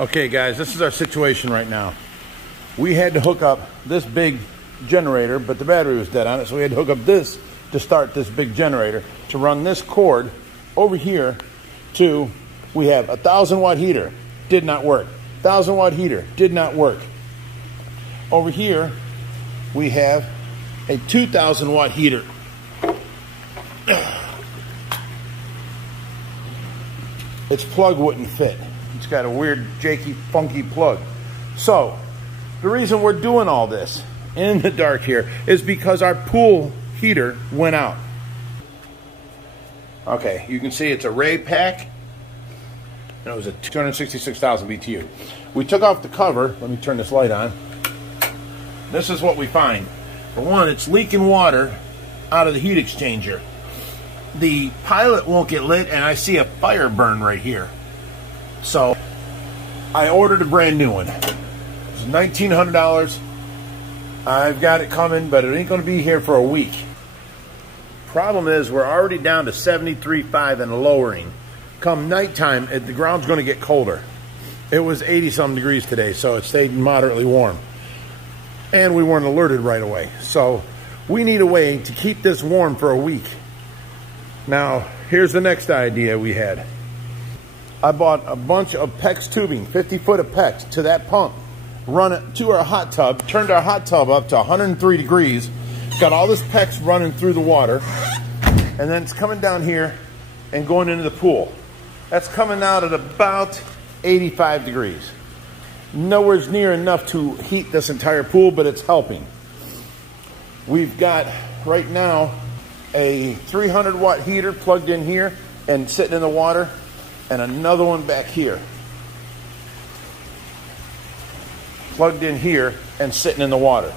Okay guys, this is our situation right now. We had to hook up this big generator, but the battery was dead on it, so we had to hook up this to start this big generator to run this cord over here to, we have a 1,000-watt heater, did not work. 1,000-watt heater, did not work. Over here, we have a 2,000-watt heater. Its plug wouldn't fit. It's got a weird, jakey, funky plug. So, the reason we're doing all this in the dark here is because our pool heater went out. Okay, you can see it's a Ray pack. And it was a 266,000 BTU. We took off the cover. Let me turn this light on. This is what we find. For one, it's leaking water out of the heat exchanger. The pilot won't get lit, and I see a fire burn right here. So I ordered a brand new one. It's $1,900. I've got it coming, but it ain't going to be here for a week. Problem is, we're already down to 73.5 and lowering. Come nighttime, the ground's going to get colder. It was 80-some degrees today, so it stayed moderately warm. And we weren't alerted right away. So we need a way to keep this warm for a week. Now, here's the next idea we had. I bought a bunch of PEX tubing, 50 foot of PEX, to that pump. Run it to our hot tub, turned our hot tub up to 103 degrees, got all this PEX running through the water, and then it's coming down here and going into the pool. That's coming out at about 85 degrees. Nowhere near enough to heat this entire pool, but it's helping. We've got, right now, a 300-watt heater plugged in here and sitting in the water, and another one back here. Plugged in here and sitting in the water.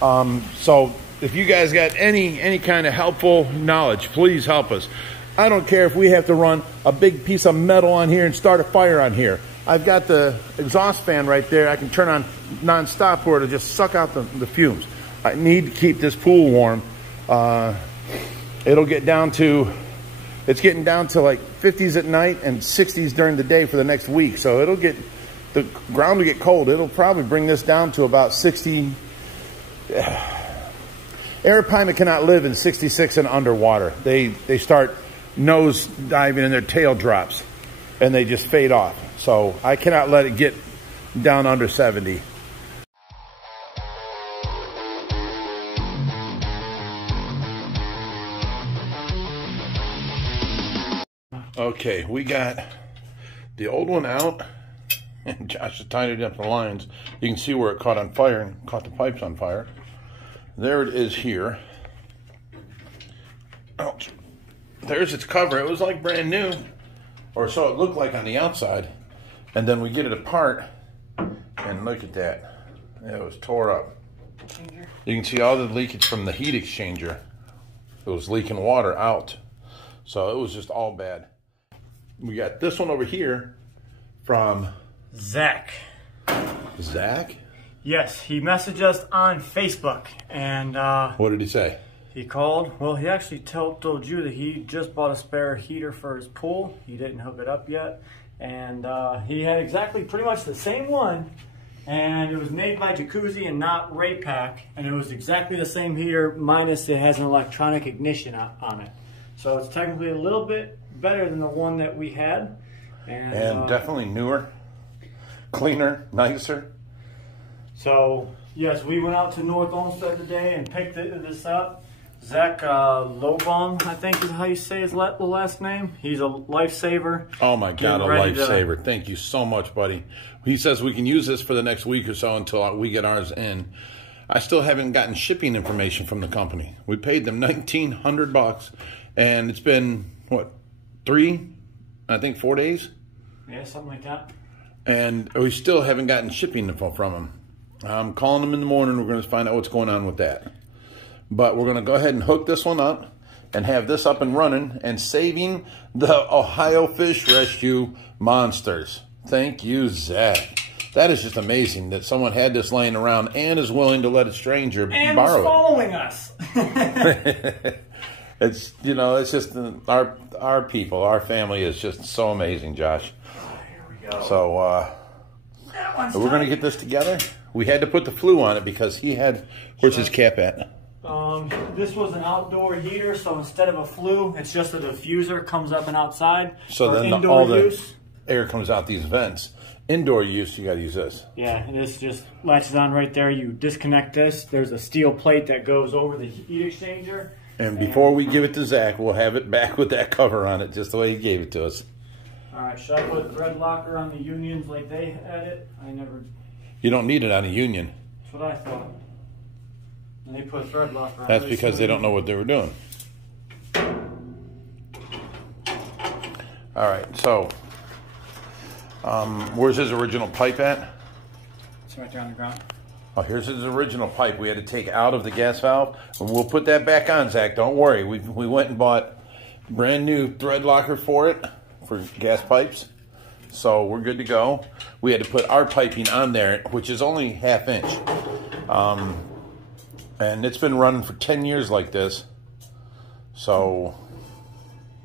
So if you guys got any kind of helpful knowledge, please help us. I don't care if we have to run a big piece of metal on here and start a fire on here. I've got the exhaust fan right there. I can turn on non-stop for it to just suck out the fumes. I need to keep this pool warm. It'll get down to, it's getting down to like 50s at night and 60s during the day for the next week. So it'll get, the ground will get cold. It'll probably bring this down to about 60. Arapaima cannot live in 66 and underwater. They start nose diving and their tail drops and they just fade off. So I cannot let it get down under 70. Okay, we got the old one out, and Josh has tidied up the lines. You can see where it caught on fire and caught the pipes on fire. There it is here. Oh, there's its cover. It was like brand new, or so it looked like on the outside. And then we get it apart, and look at that. It was tore up. You can see all the leakage from the heat exchanger. It was leaking water out. So it was just all bad. We got this one over here from Zach. Zach? Yes, he messaged us on Facebook, and what did he say? He called. Well, he actually told you that he just bought a spare heater for his pool. He didn't hook it up yet, and he had exactly pretty much the same one, and it was made by Jacuzzi and not Ray Pack, and it was exactly the same heater minus it has an electronic ignition on it. So it's technically a little bit better than the one that we had. And definitely newer, cleaner, nicer. So, yes, we went out to North Olmsted today and picked this up. Zach Lobong, I think is how you say his last name. He's a lifesaver. Oh my God, a lifesaver. Thank you so much, buddy. He says we can use this for the next week or so until we get ours in. I still haven't gotten shipping information from the company. We paid them $1,900, and it's been, what, 4 days? Yeah, something like that. And we still haven't gotten shipping info from them. I'm calling them in the morning. We're going to find out what's going on with that. But we're going to go ahead and hook this one up and have this up and running and saving the Ohio fish rescue monsters. Thank you, Zach. That is just amazing that someone had this laying around and is willing to let a stranger borrow it. And was following us. It's, you know, it's just our people, our family is just so amazing, Josh. Here we So we're going to get this together. We had to put the flue on it because he had, where's his cap at? This was an outdoor heater, so instead of a flue, it's just a diffuser comes up and outside. So then all the air comes out these vents. Indoor use, you got to use this. Yeah, and this just latches on right there. You disconnect this. There's a steel plate that goes over the heat exchanger. And before we give it to Zach, we'll have it back with that cover on it, just the way he gave it to us. All right, should I put thread locker on the unions like they had it? I never... You don't need it on a union. That's what I thought. And they put thread locker on. That's because they don't know what they were doing. All right, so where's his original pipe at? It's right there on the ground. Oh, here's his original pipe we had to take out of the gas valve. And we'll put that back on, Zach. Don't worry. We went and bought brand new thread locker for it, for gas pipes. So we're good to go. We had to put our piping on there, which is only 1/2 inch. And it's been running for 10 years like this. So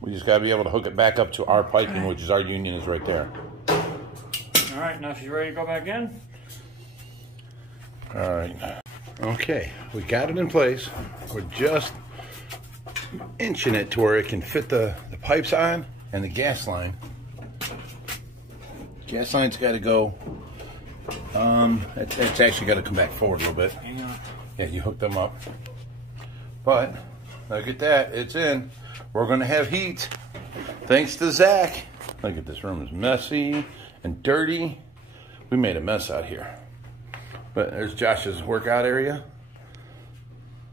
we just got to be able to hook it back up to our piping, which is our union is right there. All right, now she's ready to go back in. All right. Okay, we got it in place. We're just inching it to where it can fit the pipes on and the gas line. Gas line's got to go. It's actually got to come back forward a little bit. Yeah, you hook them up. But look at that, it's in. We're going to have heat. Thanks to Zach. Look at this room is messy and dirty. We made a mess out here. But there's Josh's workout area.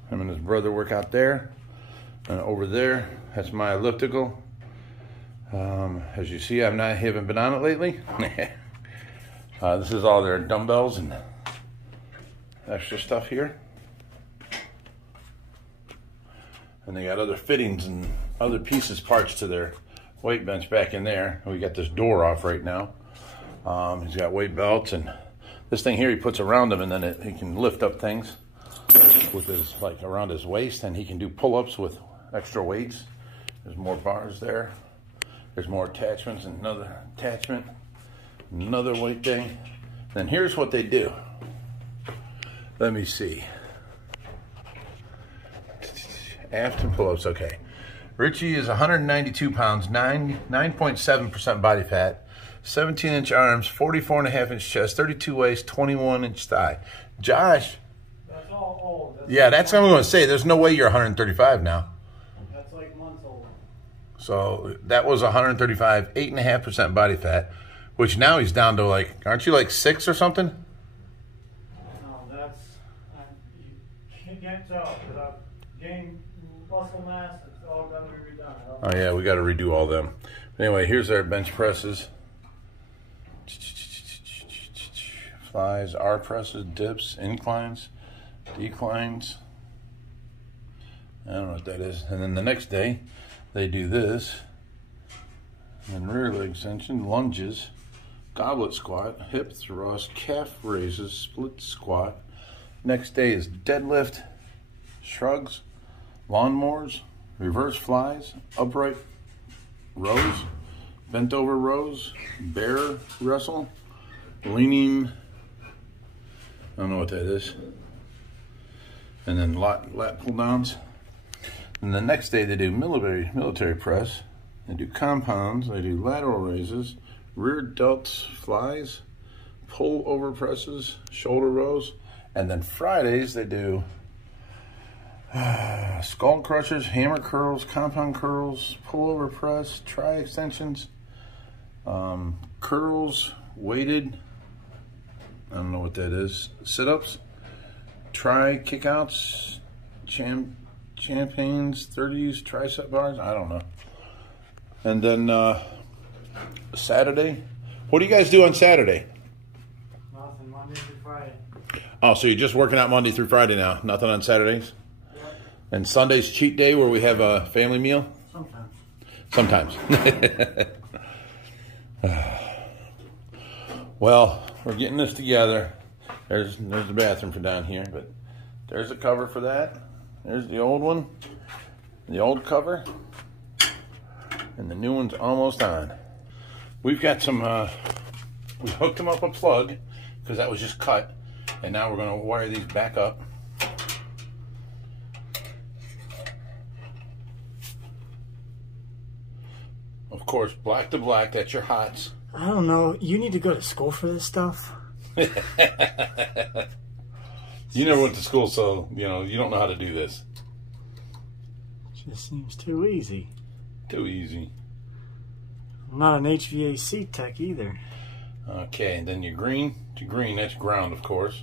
Him and his brother work out there. And over there, that's my elliptical. As you see, haven't been on it lately. This is all their dumbbells and extra stuff here. And they got other fittings and other pieces, parts to their weight bench back in there. We got this door off right now. He's got weight belts and this thing here he puts around him, and then he can lift up things with his, like around his waist, and he can do pull-ups with extra weights. There's more bars there. There's more attachments, and another attachment, another weight thing. Then here's what they do. Let me see. Aft and pull-ups, okay. Richie is 192 pounds, 9.7% body fat, 17-inch arms, 44.5-inch chest, 32 waist, 21-inch thigh. Josh. That's all old. That's what I'm going to say. There's no way you're 135 now. That's like months old. So that was 135, 8.5% body fat, which now he's down to like, aren't you like 6 or something? No, that's, you can't tell, but I've gained muscle mass. It's all going to be redone. Oh yeah, we got to redo all them. Anyway, here's our bench presses. Flies, R presses, dips, inclines, declines. I don't know what that is. And then the next day, they do this. And rear leg extension, lunges, goblet squat, hip thrust, calf raises, split squat. Next day is deadlift, shrugs, lawnmowers, reverse flies, upright rows, bent over rows, bear wrestle, leaning, I don't know what that is, and then lat pull downs. And the next day they do military press, they do compounds, they do lateral raises, rear delts, flies, pull over presses, shoulder rows, and then Fridays they do skull crushers, hammer curls, compound curls, pull over press, tri extensions, curls, weighted, I don't know what that is, sit-ups, tri kickouts, champagnes, 30s, tricep bars, I don't know. And then Saturday, what do you guys do on Saturday? Nothing, Monday through Friday. Oh, so you're just working out Monday through Friday now, nothing on Saturdays? Yep. And Sunday's cheat day where we have a family meal? Sometimes. Well, we're getting this together. There's the bathroom for down here, but there's a cover for that. There's the old one, the old cover, and the new one's almost on. We've got some We hooked them up a plug because that was just cut, and now we're going to wire these back up. Of course, black to black, that's your hots. I don't know. You need to go to school for this stuff. You never went to school, so, you know, you don't know how to do this. Just seems too easy. Too easy. I'm not an HVAC tech either. Okay, and then your green to green, that's ground, of course.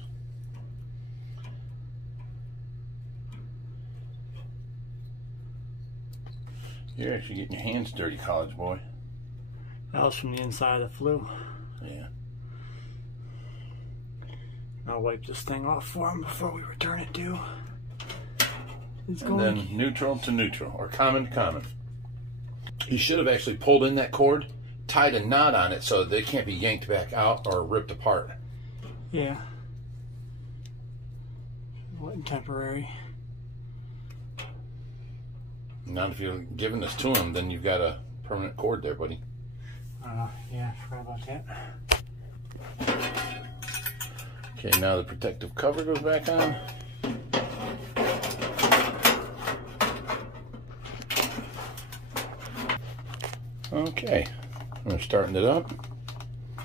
You're actually getting your hands dirty, college boy. That was from the inside of the flue. Yeah. I'll wipe this thing off for him before we return it to. And then neutral to neutral, or common to common. You should have actually pulled in that cord, tied a knot on it so that they can't be yanked back out or ripped apart. Yeah. Wasn't temporary. Not if you're giving this to them, then you've got a permanent cord there, buddy. Yeah, I forgot about that. Okay, now the protective cover goes back on. Okay, we're starting it up.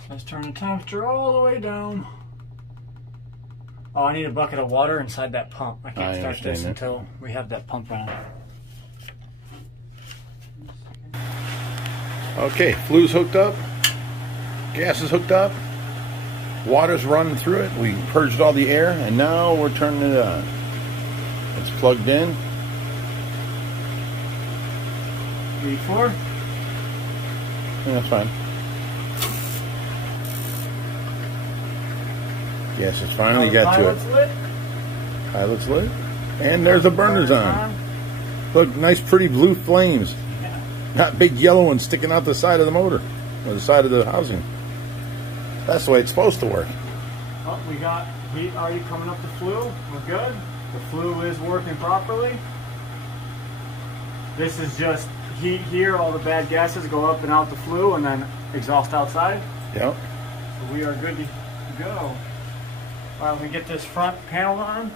Let's turn the temperature all the way down. Oh, I need a bucket of water inside that pump. I can't start this until we have that pump running. Okay, flue's hooked up, gas is hooked up, water's running through it. We purged all the air, and now we're turning it on. It's plugged in. 3, 4. Yeah, that's fine. Gas is finally got to it. Lit. Pilot's lit. And there's the burners on. Look, nice pretty blue flames. Not big yellow ones sticking out the side of the motor, or the side of the housing. That's the way it's supposed to work. Oh, we got heat already coming up the flue. We're good. The flue is working properly. This is just heat here. All the bad gases go up and out the flue and then exhaust outside. Yep. So we are good to go. All right, we get this front panel on.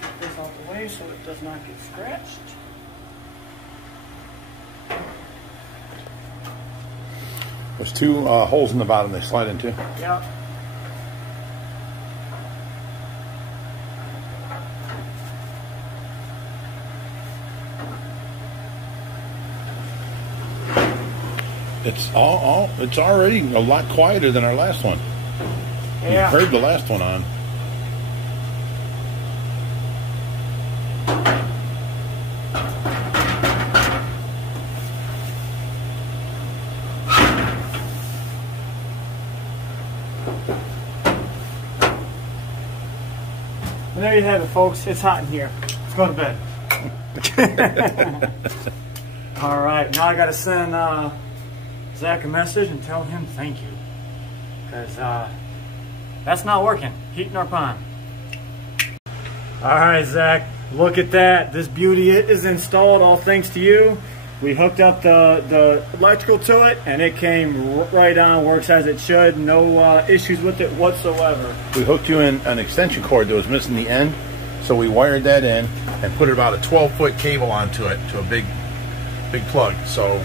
Get this out the way so it does not get scratched. There's 2 holes in the bottom they slide into. Yep. It's already a lot quieter than our last one. Yeah. You heard the last one on. And there you have it, folks. It's hot in here. Let's go to bed. All right, now I got to send Zach a message and tell him thank you, because that's not working. Heating our pond. All right, Zach, look at that. This beauty is installed, all thanks to you. We hooked up the electrical to it, and it came right on, works as it should. No issues with it whatsoever. We hooked you in an extension cord that was missing the end, so we wired that in and put about a 12-foot cable onto it, to a big plug. So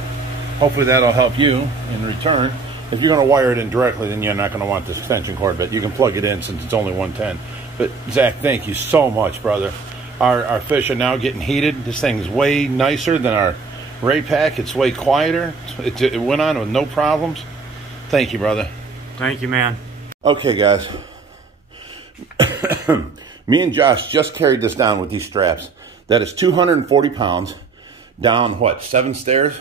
hopefully that'll help you in return. If you're going to wire it in directly, then you're not going to want this extension cord, but you can plug it in since it's only 110. But Zach, thank you so much, brother. Our fish are now getting heated. This thing's way nicer than our Ray pack. It's way quieter. It went on with no problems. Thank you, brother. Thank you, man. Okay, guys. Me and Josh just carried this down with these straps. That is 240 pounds down, what, 7 stairs?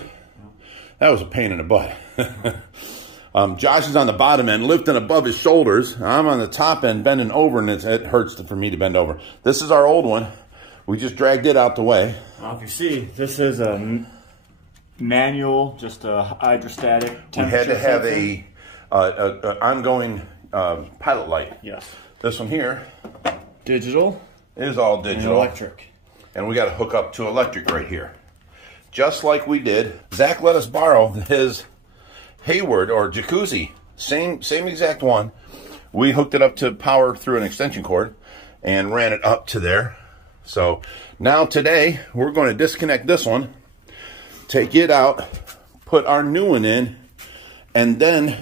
That was a pain in the butt. Josh is on the bottom end, lifting above his shoulders. I'm on the top end, bending over, and it hurts for me to bend over. This is our old one. We just dragged it out the way. Well, if you see, this is a manual, just a hydrostatic. We had to have a ongoing pilot light. Yes. This one here, digital, is all digital. And electric. And we got to hook up to electric right here. Just like we did. Zach let us borrow his Hayward or jacuzzi Same exact one. We hooked it up to power through an extension cord and ran it up to there. So now today we're going to disconnect this one, take it out, put our new one in, and then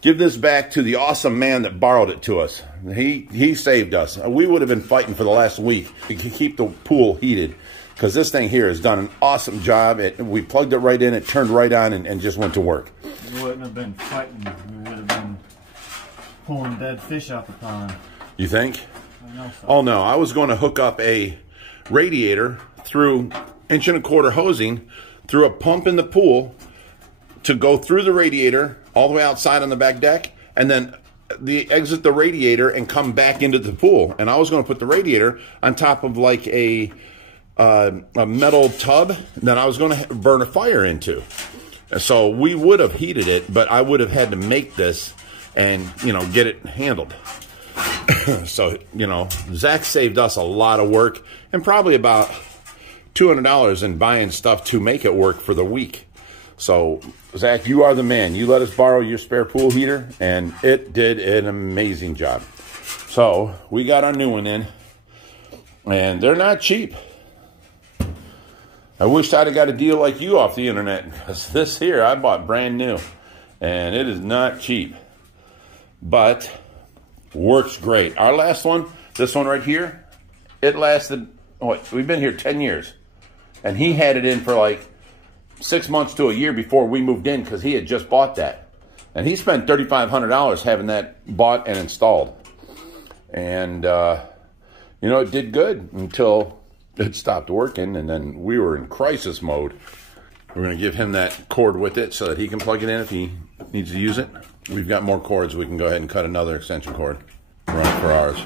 give this back to the awesome man that borrowed it to us. He saved us. We would have been fighting for the last week to keep the pool heated, because this thing here has done an awesome job. We plugged it right in, it turned right on, and just went to work. We wouldn't have been fighting. We would have been pulling dead fish out the pond. You think? I know so. Oh no, I was going to hook up a radiator through 1.25" hosing through a pump in the pool to go through the radiator all the way outside on the back deck, and then exit the radiator and come back into the pool. And I was going to put the radiator on top of like a metal tub that I was going to burn a fire into. So we would have heated it, but I would have had to make this and, you know, get it handled. So, you know, Zach saved us a lot of work and probably about $200 in buying stuff to make it work for the week. So, Zach, you are the man. You let us borrow your spare pool heater, and it did an amazing job. So, we got our new one in, and they're not cheap. I wish I'd have got a deal like you off the internet, because this here I bought brand new, and it is not cheap, but works great. Our last one, this one right here, it lasted, what, we've been here 10 years, and he had it in for like 6 months to a year before we moved in, because he had just bought that. And he spent $3,500 having that bought and installed. And, you know, it did good until it stopped working, and then we were in crisis mode. We're going to give him that cord with it so that he can plug it in if he needs to use it. We've got more cords. We can go ahead and cut another extension cord, run for ours.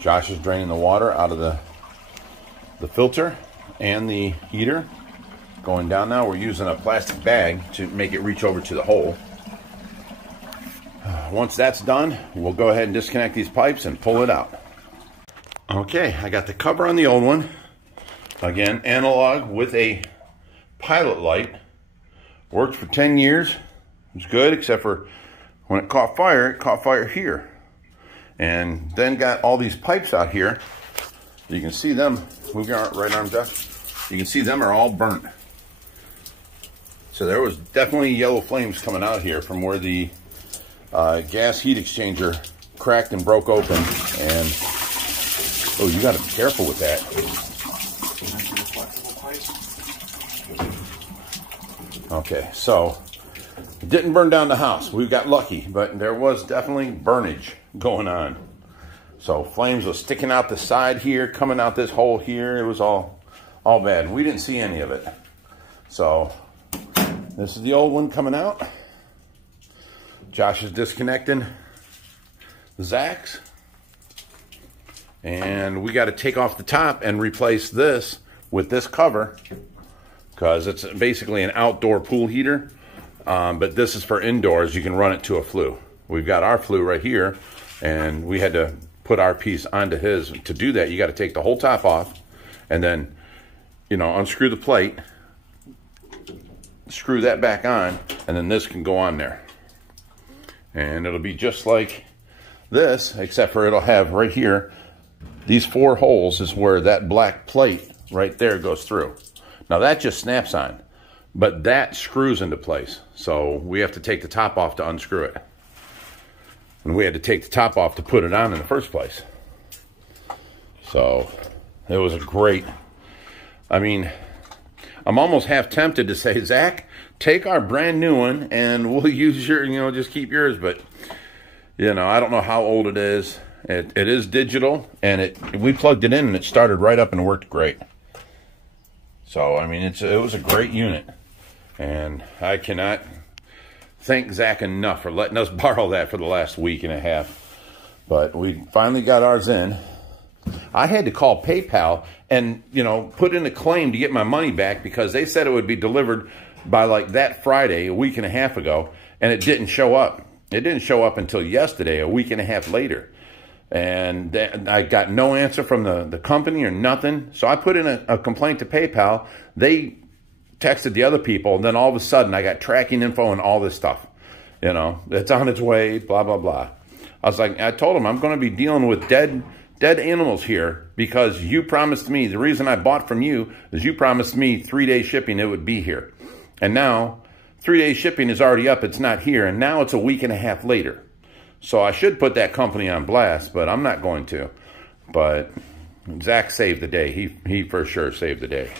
Josh is draining the water out of the filter and the heater. Going down now, we're using a plastic bag to make it reach over to the hole. Once that's done, we'll go ahead and disconnect these pipes and pull it out. Okay, I got the cover on the old one. Again, analog with a pilot light. Worked for 10 years. It was good, except for when it caught fire here. And then got all these pipes out here. You can see them. Move your right arm, Jeff. You can see them are all burnt. So there was definitely yellow flames coming out here from where the gas heat exchanger cracked and broke open. And oh, you got to be careful with that. Okay, so it didn't burn down the house. We got lucky, but there was definitely burnage going on. So flames was sticking out the side here, coming out this hole here. It was all bad. We didn't see any of it. So this is the old one coming out. Josh is disconnecting Zach's. And we got to take off the top and replace this with this cover, because it's basically an outdoor pool heater. But this is for indoors. You can run it to a flue. We've got our flue right here, and we had to put our piece onto his. To do that, you got to take the whole top off, and then, you know, unscrew the plate, screw that back on, and then this can go on there. And it'll be just like this, except for it'll have right here, these 4 holes is where that black plate right there goes through. Now that just snaps on, but that screws into place. So we have to take the top off to unscrew it. And we had to take the top off to put it on in the first place. So it was a great, I mean, I'm almost half tempted to say, Zach, take our brand new one and we'll use your, you know, just keep yours. But, you know, I don't know how old it is. It is digital, and we plugged it in and it started right up and worked great. So, I mean, it was a great unit. And I cannot thank Zach enough for letting us borrow that for the last week and a half. But we finally got ours in. I had to call PayPal and, you know, put in a claim to get my money back, because they said it would be delivered by like that Friday, a week and a half ago, and it didn't show up. It didn't show up until yesterday, a week and a half later. And I got no answer from the company or nothing. So I put in a complaint to PayPal. They texted the other people, and then all of a sudden I got tracking info and all this stuff. You know, it's on its way, blah, blah, blah. I was like, I told him I'm going to be dealing with dead animals here because you promised me, the reason I bought from you is you promised me 3-day shipping, it would be here. And now 3-day shipping is already up, it's not here, and now it's a week and a half later. So I should put that company on blast, but I'm not going to. But Zach saved the day. He for sure saved the day.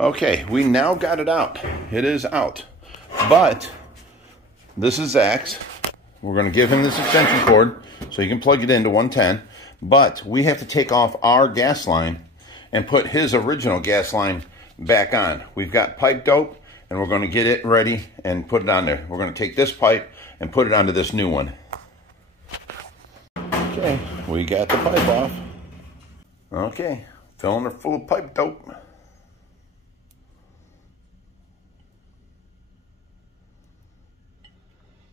Okay, we now got it out. It is out. But this is Zach's. We're going to give him this extension cord so he can plug it into 110. But we have to take off our gas line and put his original gas line back on. We've got pipe dope, and we're going to get it ready and put it on there. We're going to take this pipe and put it onto this new one. Okay, we got the pipe off. Okay, filling her full of pipe dope.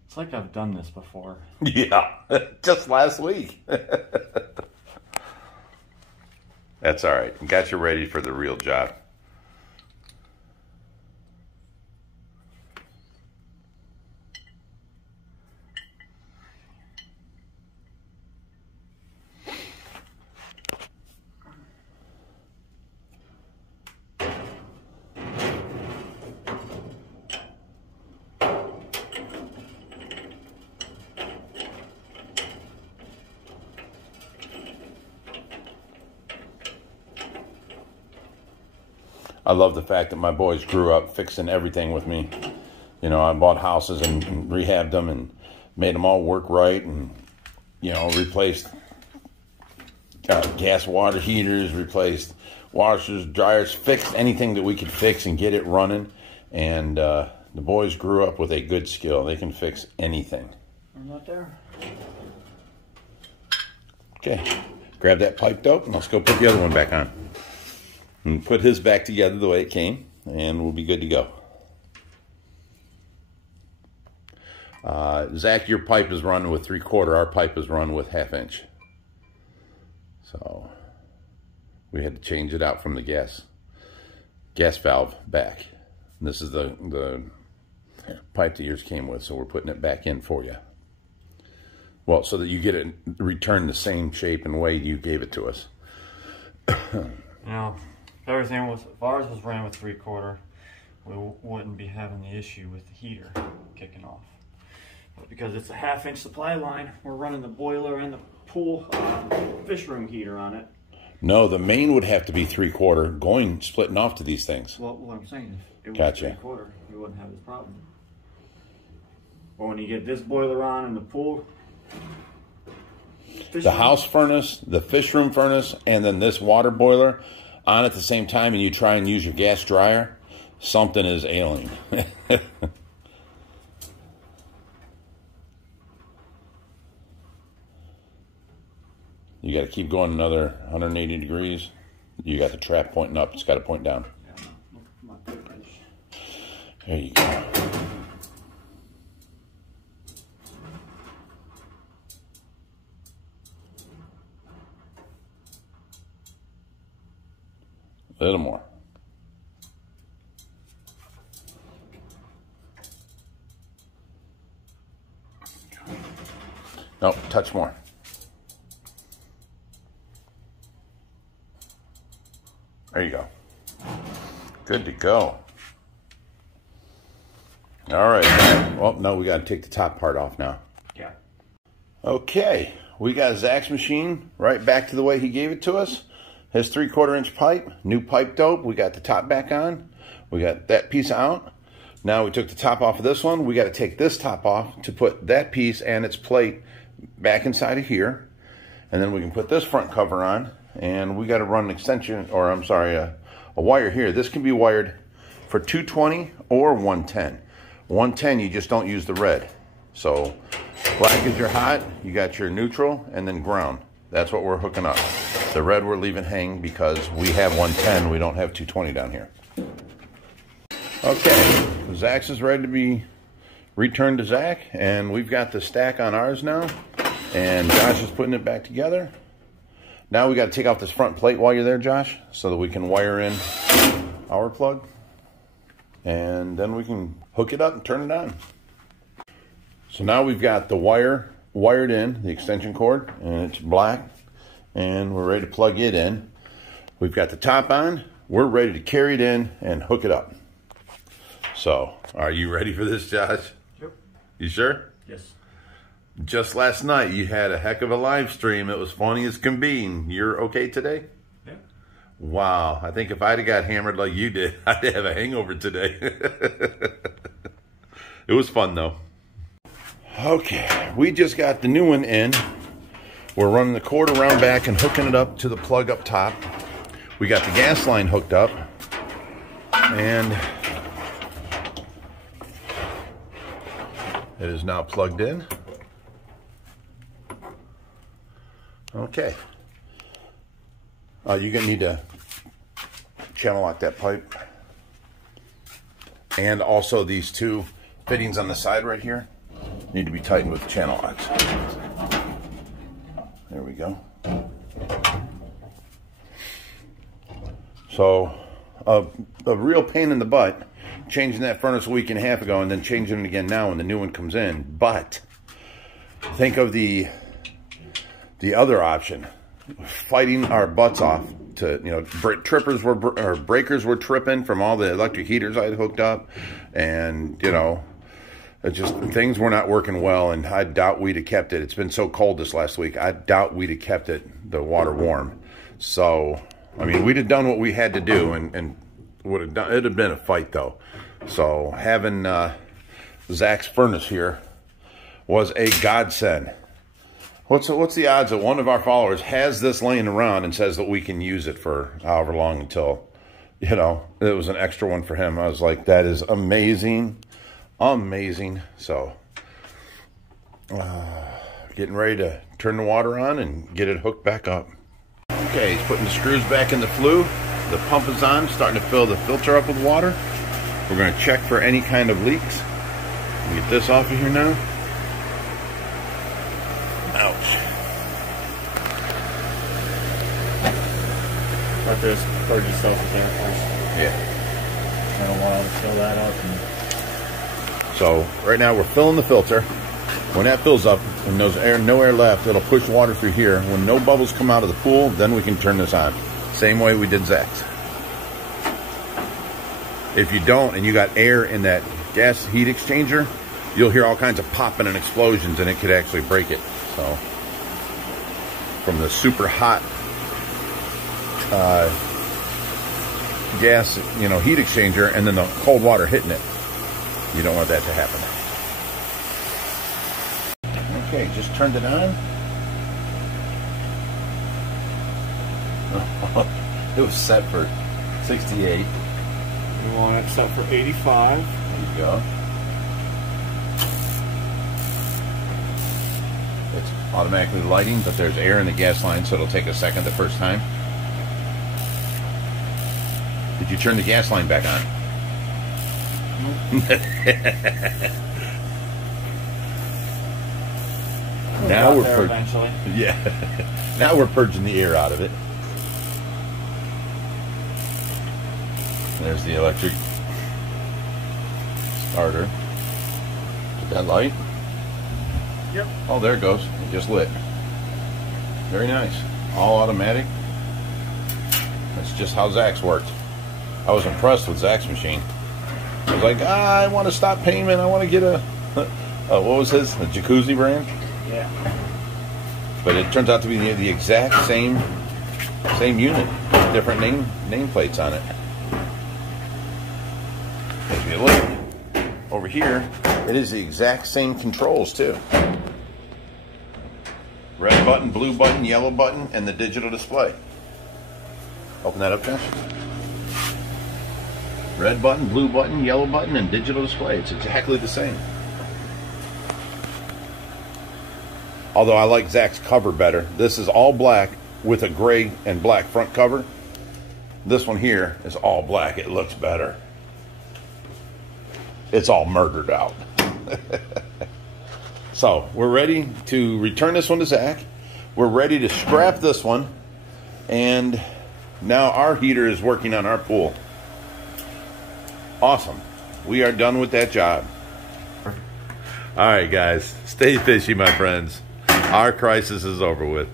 It's like I've done this before. Yeah, just last week. That's all right. Got you ready for the real job. I love the fact that my boys grew up fixing everything with me. You know, I bought houses and rehabbed them and made them all work right, and, you know, replaced gas water heaters, replaced washers, dryers, fixed anything that we could fix and get it running. And the boys grew up with a good skill. They can fix anything. I'm not there. Okay, grab that pipe dope and let's go put the other one back on. And put his back together the way it came, and we'll be good to go. Zach, your pipe is run with 3/4. Our pipe is run with 1/2 inch. So we had to change it out from the gas valve back. And this is the pipe that yours came with, so we're putting it back in for you. Well, so that you get it returned the same shape and way you gave it to us. Now, if everything was, if ours was ran with 3/4, we wouldn't be having the issue with the heater kicking off. But because it's a 1/2 inch supply line, we're running the boiler and the pool fish room heater on it. No, the main would have to be 3/4 splitting off to these things. Well, what I'm saying, if it was Gotcha. 3/4, you wouldn't have this problem. But when you get this boiler on and the pool, the house furnace, the fish room furnace, and then this water boiler on at the same time, and you try and use your gas dryer, something is ailing. You got to keep going another 180 degrees. You got the trap pointing up. It's got to point down. There you go. A little more. Nope, touch more. There you go. Good to go. All right. Well, no, we got to take the top part off now. Yeah. Okay. We got Zach's machine right back to the way he gave it to us. His 3/4 inch pipe, new pipe dope. We got the top back on. We got that piece out. Now we took the top off of this one. We got to take this top off to put that piece and its plate back inside of here. And then we can put this front cover on. And we got to run an extension, or I'm sorry, a wire here. This can be wired for 220 or 110. 110, you just don't use the red. So black is your hot, you got your neutral, and then ground. That's what we're hooking up. The red we're leaving hang because we have 110, we don't have 220 down here. Okay, Zach's is ready to be returned to Zach, and we've got the stack on ours now, and Josh is putting it back together. Now we got to take off this front plate while you're there, Josh, so that we can wire in our plug, and then we can hook it up and turn it on. So now we've got the wire wired in, the extension cord, and it's black, and we're ready to plug it in. We've got the top on. We're ready to carry it in and hook it up. So, are you ready for this, Josh? Yep. You sure? Yes. Just last night, you had a heck of a live stream. It was funny as can be. You're okay today? Yeah. Wow. I think if I'd have got hammered like you did, I'd have a hangover today. It was fun, though. Okay. We just got the new one in. We're running the cord around back and hooking it up to the plug up top. We got the gas line hooked up. And it is now plugged in. Okay. You're going to need to channel lock that pipe. And also these two fittings on the side right here need to be tightened with channel locks. There we go. So, a real pain in the butt changing that furnace a week and a half ago and then changing it again now when the new one comes in. But think of the other option, fighting our butts off to, you know, breakers were tripping from all the electric heaters I had hooked up, and, you know, it just, things were not working well, and I doubt we'd have kept it. It's been so cold this last week. I doubt we'd have kept the water warm. So, I mean, we'd have done what we had to do, and would have done. It'd have been a fight though. So having Zach's furnace here was a godsend. What's the odds that one of our followers has this laying around and says that we can use it for however long until, you know, it was an extra one for him. I was like, that is amazing, amazing. So getting ready to turn the water on and get it hooked back up. Okay, he's putting the screws back in the flue. The pump is on, starting to fill the filter up with water. We're going to check for any kind of leaks. Get this off of here now. Ouch. Let this purge yourself with air first. Yeah. In a while to fill that up. And so right now we're filling the filter. When that fills up and there's no air left, it'll push water through here. When no bubbles come out of the pool, then we can turn this on. Same way we did Zach's. If you don't and you got air in that gas heat exchanger, you'll hear all kinds of popping and explosions, and it could actually break it. So from the super hot gas, you know, heat exchanger, and then the cold water hitting it, you don't want that to happen. Okay, just turned it on. It was set for 68. we want it set for 85. There you go. It's automatically lighting, but there's air in the gas line, so it'll take a second the first time. Did you turn the gas line back on? Now we're eventually. Yeah. Now we're purging the air out of it. There's the electric starter. Did that light? Yep. Oh, there it goes. It just lit. Very nice. All automatic. That's just how Zach's worked. I was impressed with Zach's machine. I was like, I want to stop payment. I want to get a what was his? A jacuzzi brand? Yeah. But it turns out to be the exact same unit. Different nameplates on it. If you look over here, it is the exact same controls too. Red button, blue button, yellow button, and the digital display. Open that up, Josh. Red button, blue button, yellow button, and digital display. It's exactly the same. Although I like Zach's cover better. This is all black with a gray and black front cover. This one here is all black. It looks better. It's all murdered out. So we're ready to return this one to Zach. We're ready to scrap this one. And now our heater is working on our pool. Awesome. We are done with that job. All right, guys. Stay fishy, my friends. Our crisis is over with.